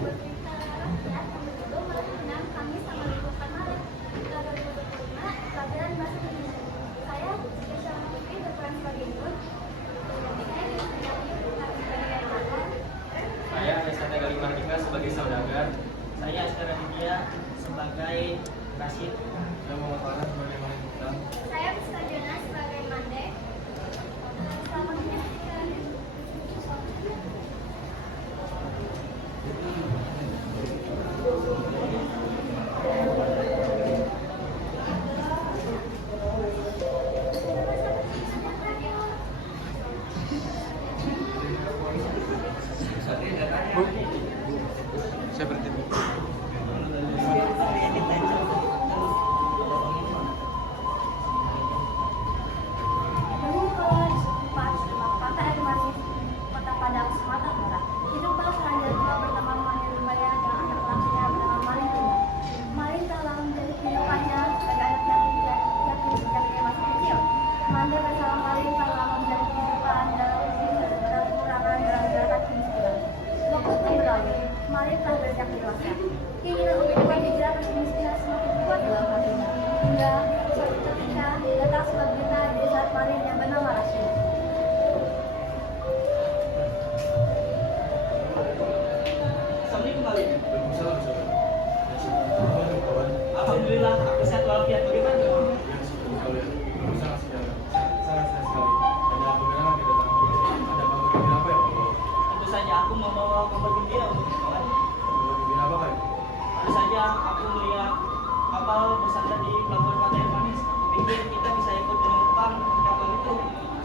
Rakyat Nomor 6 Kamis tanggal 24 Maret 2025 pelajaran Bahasa Indonesia. Saya Kesha Mufti berperan sebagai Nur. Saya Alessandra Galimardika sebagai saudagar. Saya Askara Vidya sebagai Rasid. Saya Muhammad Farhan sebagai Manik. Saya Rizka Jana sebagai Mande. Selamat menyaksikan. Bu, saya berhenti. Dulu kalau Kota Edmasi, Kota Padang, Sumatera Barat. Hiduplah Raja Tua berteman Mani Rubaya dan anak lakinya bernama Malin Tuna. Malin telah menjadi kehidupannya sebagai anak yatim sejak dia masih kecil. Mande bersama Malin telah menjadi kehidupan dalam kekurangan dalam gerakan kemiskinan. Waktu pun berlalu, Malin telah beranjak dewasa. Keinginan untuk mengejar kemiskinan semakin kuat dalam hatinya. Hingga suatu ketika datang sebuah berita di saat Malin yang bernama Rashid. Assalamualaikum kali. Waalaikumsalam, saudara. Alhamdulillah aku sehat walafiat. Bagaimana? Sangat sekali. Ada kebenaran kedatangan. Ada kabar gembira apa ya, Pak? Tentu saja aku membawa kabar gembira untuk sekolah. Kabar gembira apa, Pak? Tentu saja aku melihat kapal bersandar di pelabuhan Pantai Manis. Aku pikir kita bisa ikut menumpang kapal itu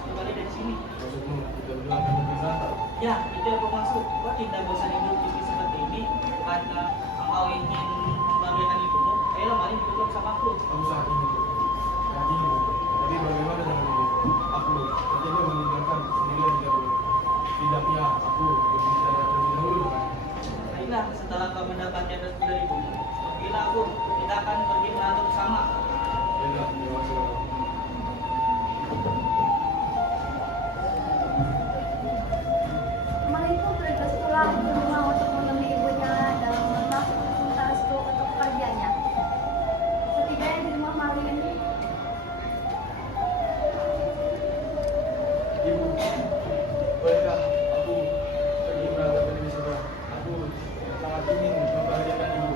kembali dari sini. Maksudmu kita berdua akan berwisata? Ya, itu yang aku maksud. Kok tidak bosan hidup di seperti ini? Karena engkau ingin membahagiakan ibumu. Ayolah, mari ikut bersama aku. Aku sangat ingin itu. Sangat ingin itu. Tapi bagaimana dengan diri? Aku tentunya meninggalkan sendirian tidak boleh. Tidaknya aku berbicara terlebih dahulu dengan Baiklah, setelah kau mendapatkan restu dari ibumu, pergilah aku. Kita akan pergi merantau bersama. Baiklah, terima kasih. Malin pun bergegas pulang ke rumah untuk menemui ibunya dalam meminta restu untuk pekerjaannya. Setibanya di rumah Malin, Ibu, bolehkah aku pergi berangkat dari segera? Aku sangat ingin membahagiakan ibu.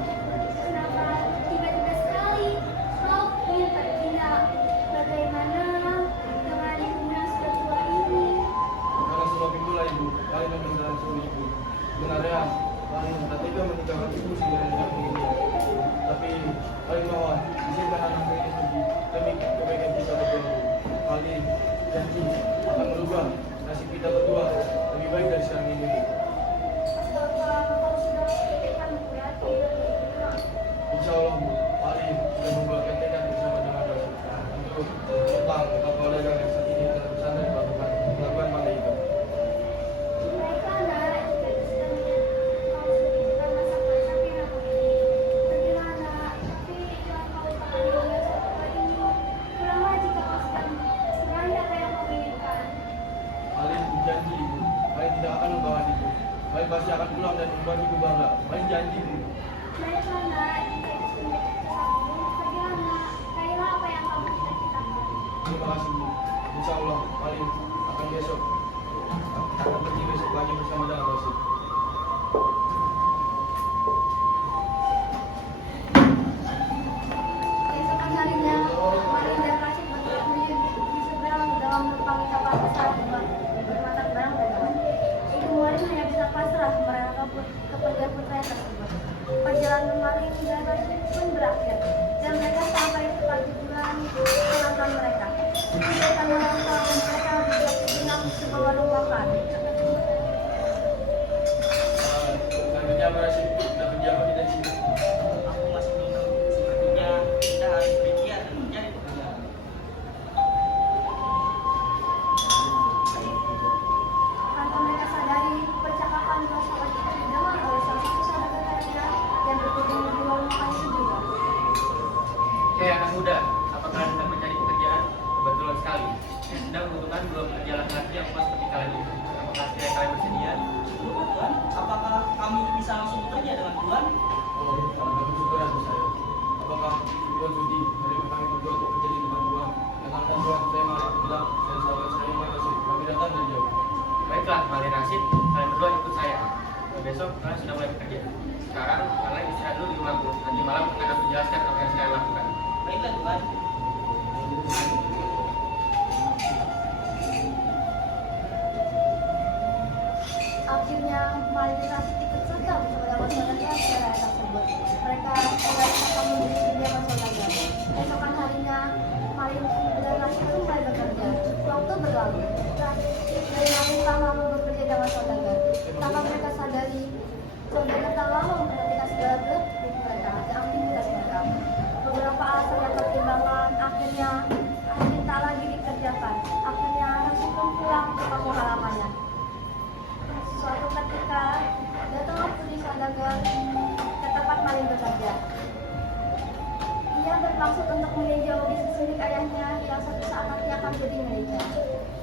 kenapa tiba-tiba sekali kau ingin pergi? Bagaimana dengan ibumu yang sudah tua ini? Karena sebab itulah ibu, kalian meminta suami ibu. Sebenarnya kalian tak tega menikahkan ibu sehingga tidak ini. Tapi kalian mohon, izinkan anakku ini pergi demi kebaikan kita berdua. Kalian janji akan merubah nasib kita berdua lebih baik dari sekarang ini. Apakah kau sudah memikirkan berarti? Insya Allah Bu, kalian sudah membuatkan tekad bersama dengan Rasul untuk tentang kapal dagang yang saat ini telah bersandar di pelabuhan Pantai itu. Baiklah, Nak, jika itu kau sudah pikirkan masak-masak yang aku ini. Pergilah, Nak, tapi jangan kau lupakan ibumu yang sudah tua ini. Pulanglah jika kau sedang meraih apa yang kau inginkan. Kalian berjanji Ibu, kalian tidak akan membawa ibu. Kalian pasti akan pulang dan membuat ibu bangga. Kalian janji Bu. Baiklah, Nak, jika itu sudah keputusanmu, pergilah, Nak. Raihlah apa yang kamu cita-citakan. Terima kasih Bu. Insya Allah kalian akan pergi besok pagi bersama dengan Rasul. Keesokan harinya, Malin dan Rashid bertemu di seberang dalam menumpangi kapal besar bermata barang dagangan. Ibu Malin hanya bisa pasrah merelakan kepergian putranya tersebut. Perjalanan Malin dan Rashid pun berakhir, dan mereka sampai tepat tujuan pulangan mereka. Di desa malam tahun mereka dibuat sejenak di sebuah warung makan. Selanjutnya apa Rasul? Kita pergi apa kita di sini? Aku masih belum tahu. Sepertinya kita harus berikhtiar dan mencari pekerjaan. Tanpa mereka sadari, percakapan dua sahabat itu didengar oleh salah satu sahabat mereka yang berkunjung di warung makan itu juga. Hei anak muda, apakah Anda sedang mencari pekerjaan? Kebetulan sekali. Saya sedang membutuhkan 2 pekerja laki-laki yang pas seperti kalian itu. Apakah sekiranya kalian bersedia? Tuan, apakah kami bisa langsung bekerja? besok kalian sudah mulai bekerja. Sekarang kalian istirahat dulu di rumahku. Nanti malam akan aku jelaskan apa yang saya lakukan. Baiklah Tuhan. Akhirnya Malin Rashid ikut serta bersama Dewan Saudagar ke daerah tersebut. Mereka mulai mengunjungi Dewan Saudagar. Esokan harinya, Malin dan Rashid mulai bekerja. Waktu berlalu. Dari Malin tak lama bekerja di Dewan Saudagar. Tanpa mereka sadari, Saudagar tak lama memperhatikan segala gerak-gerik mereka dan aktivitas mereka. Beberapa alasan dan pertimbangan akhirnya tak lagi dikerjakan. Akhirnya Rashid pun pulang ke kampung halamannya. Suatu ketika datanglah Putri Saudagar ke tempat Malin bekerja. Ia bermaksud untuk meninjau bisnis milik ayahnya yang suatu saat nanti akan menjadi miliknya.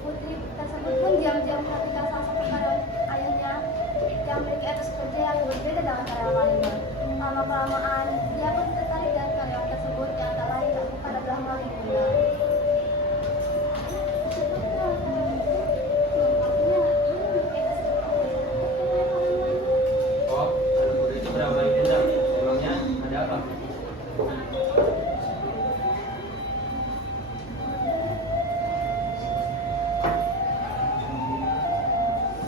Putri tersebut pun diam-diam memperhatikan salah satu karyawan ayahnya yang memiliki etos kerja yang berbeda dengan karyawan lainnya. Lama-kelamaan, ia pun tertarik dengan karyawan tersebut yang tak lain bukan adalah Malin Bunda. Oh, anak muda itu bernama Bunda. Emangnya ada apa?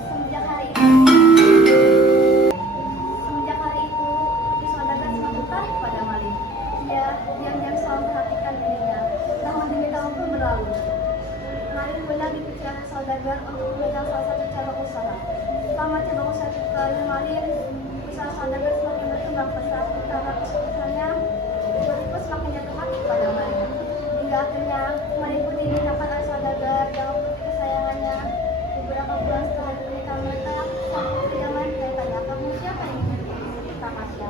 Semenjak hari itu, Putri Saudagar semakin tertarik pada Malin. Dia diam-diam selalu memperhatikan dirinya. Tahun demi tahun pun berlalu. Malin benar dipikirkan Saudagar untuk memegang salah satu cabang usaha. Selama cabang usaha itu Malin, usaha Saudagar semakin berkembang pesat karena usahanya pun semakin jatuh hati pada Malin. Hingga akhirnya Malin pun dinikahkan oleh Saudagar yang putri kesayangannya. Beberapa bulan setelah pernikahan mereka, sang putri yang lain bertanya, kamu siapa yang ingin kita Tasya?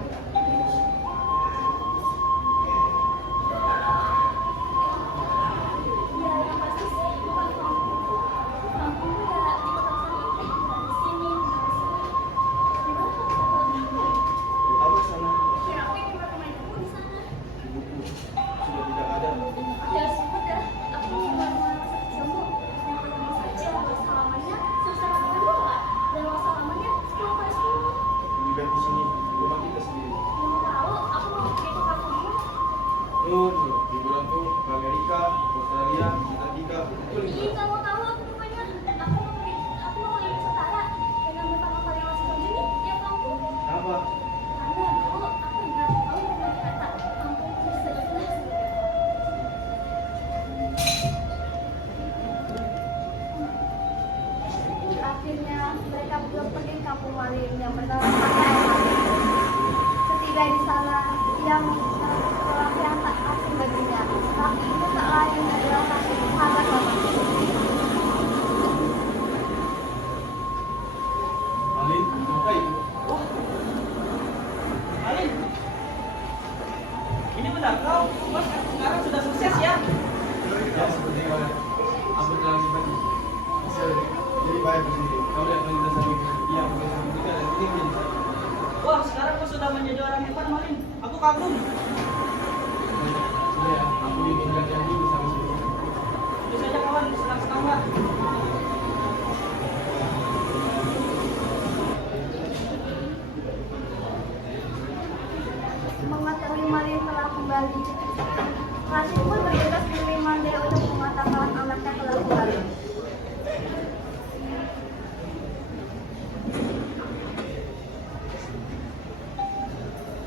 Ya, yang pasti sih bukan kampungku. Kampungku ya di kota besar itu, bukan di sini. Di mana kampungku? Apa sana? Ya, aku ingin bermain dulu di sana. Ibuku sudah tidak ada. Ya sudah, aku baru masuk ketemu. Yang ketemu saja masa lamanya selesai ketemu lah. Dan masa lamanya 10 kali 10. Lebih baik di sini, rumah kita sendiri. Yang tahu, aku mau pergi ke kampungmu. Liburan tuh ke Amerika, Australia, Antartika, itu Ih, liburan. kamu tahu aku rupanya. Aku mau ngeliat setara. Dengan pertama kali masuk ke sini, ya kampung. Kenapa? Karena dulu aku ingat kamu pernah berkata, kampungku bisa ikhlas. Akhirnya mereka belum pergi ke kampung Malin yang bernama Malin. Setiba di sana, ia seorang yang tak asing baginya. Laki itu tak lain adalah sahabat lama. Malin, apa itu? Oh. Malin. Ini benar kau. Mas, sekarang sudah sukses ya. Ya, seperti yang aku telah berbagi. Jadi baik di sini. Kau lihat wanita satu yang bersama kita dan ini menjadi satu. Wah, sekarang kau sudah menjadi orang hebat Malin. Aku kagum. Sudah ya, aku ingin gantian dulu sama si ibu. Itu saja kawan, senang-senanglah. Mengetahui Malin telah kembali, Rashid pun bergegas menemui Mande untuk mengatakan anaknya telah kembali.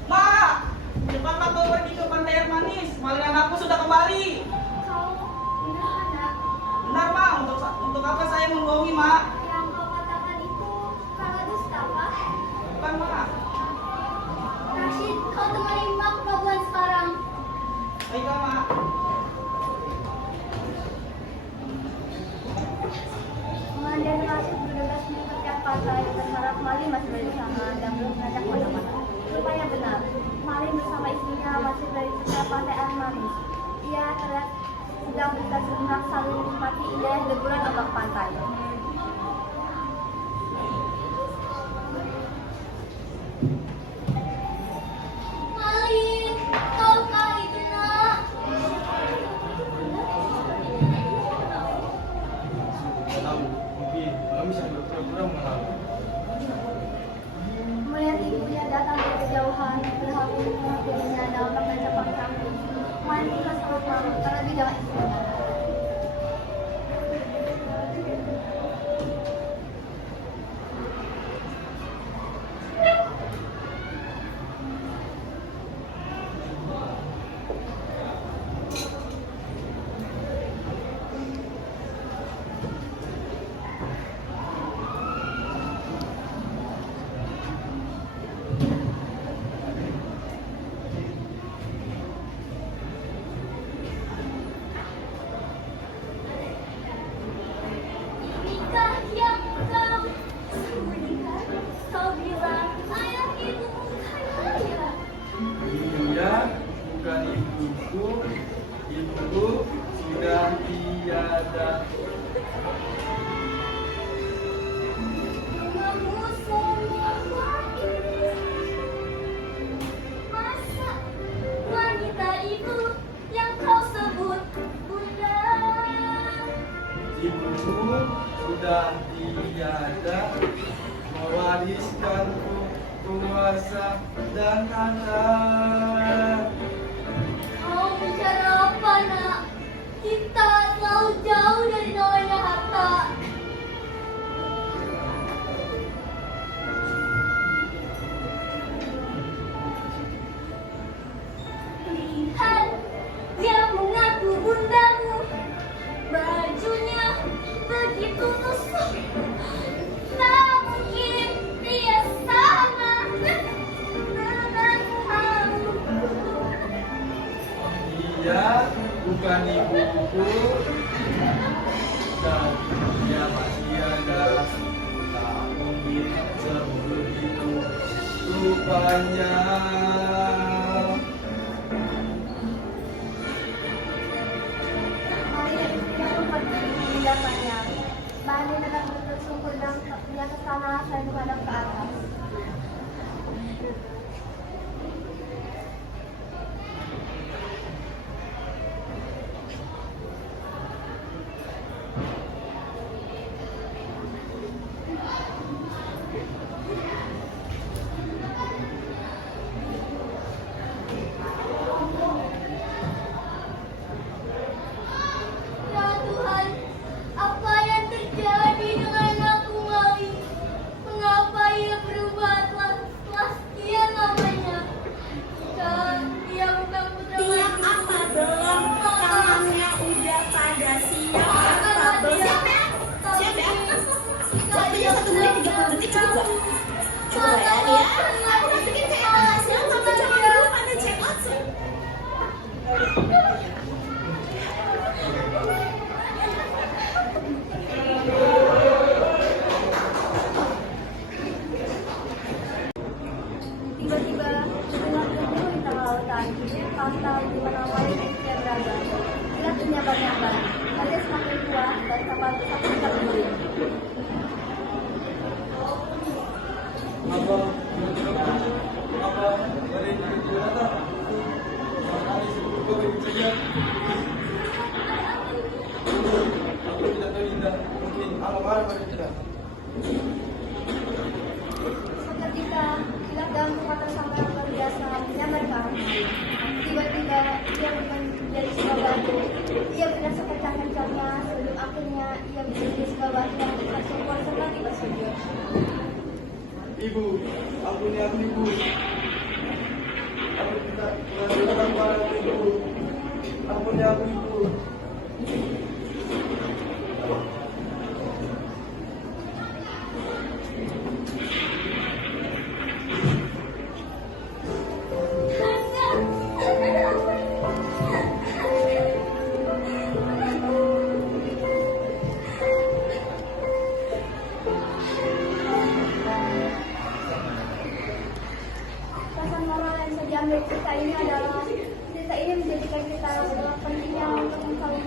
Ma, cepatlah kau pergi ke pantai air manis. Malin anakku sudah kembali. Kau benar anak, Benar, Ma. Untuk apa saya membohongi, Ma? yang kau katakan itu karena dusta, Pak. Bukan, Ma. Rashid, kau temani Mak ke pelabuhan sekarang. Baiklah, Ma. Mande dan Rashid bergegas meningkatkan pantai berharap Malin masih berada di sana dan belum mengajak mana-mana. Rupanya benar, Malin bersama istrinya masih berada di sekitar pantai air manis. Ia terlihat sedang bersenang sambil menikmati indahnya deburan ombak pantai. Malin, kau itu nak. Tidak tahu, mungkin kami bisa berpura-pura mengenal. Tuhan berhak untuk mengampuninya dalam baca pakai ampun. Kemarin kita sangat malu karena tidak istimewa. Nikah yang kau sembunyikan, kau bilang ayah ibu kaya. Dia bukan ibuku, ibuku sudah tiada. Kamu semua ini, masa wanita itu yang kau sebut bunda? Ibuku sudah tiada, mewariskanku kuasa dan harta. Kau bicara apa nak? Kita terlalu jauh dari namanya harta. Lihat, dia mengaku bundamu. Bajunya begitu tusuk. Tak mungkin dia sama dengan kamu. Dia bukan ibuku, dan dia masih ada. Tak mungkin sebegitu rupanya. Mari kita pergi tindakannya. Bani dengan bersungkur dan di atas tanah saya menghadap ke atas. Ya Tuhan, apa yang terjadi dengan aku Mali? Mengapa ia berubah setelah sekian lamanya? Dan dia bukan putra Siap lagi. apa belum? Tangannya udah pada siap apa belum? Siap ya? Waktunya 1 menit 30 detik cukup gak? Cukup ya dia? Aku masukin ke etalase, kamu jangan dulu pada check out. Tiba-tiba dengan berhenti di tengah lautan, kau tahu di mana Mali yang berada. Lihat penyabar-nyabar, dia semakin tua dan kapal itu semakin terguling. Apa? Apa? Dari itu rata. Hari sebelum kau bekerja. Aku tidak tahu Dinda. Mungkin Allah marah pada kita. Seketika, kilat dalam kata sama yang luar biasa menyambar ke arah Mali. Tiba-tiba, dia menjadi sebuah batu. Ia berdasar kencang-kencangnya sebelum akhirnya ia menjadi sebuah batu yang tersungkur seperti bersujud. Ibu, ampuni aku ibu. Aku tidak melakukan pada ibu. Ampuni aku ibu. Pesan moral yang saya ambil cerita ini adalah cerita ini menjadikan kita adalah pentingnya untuk mengkalau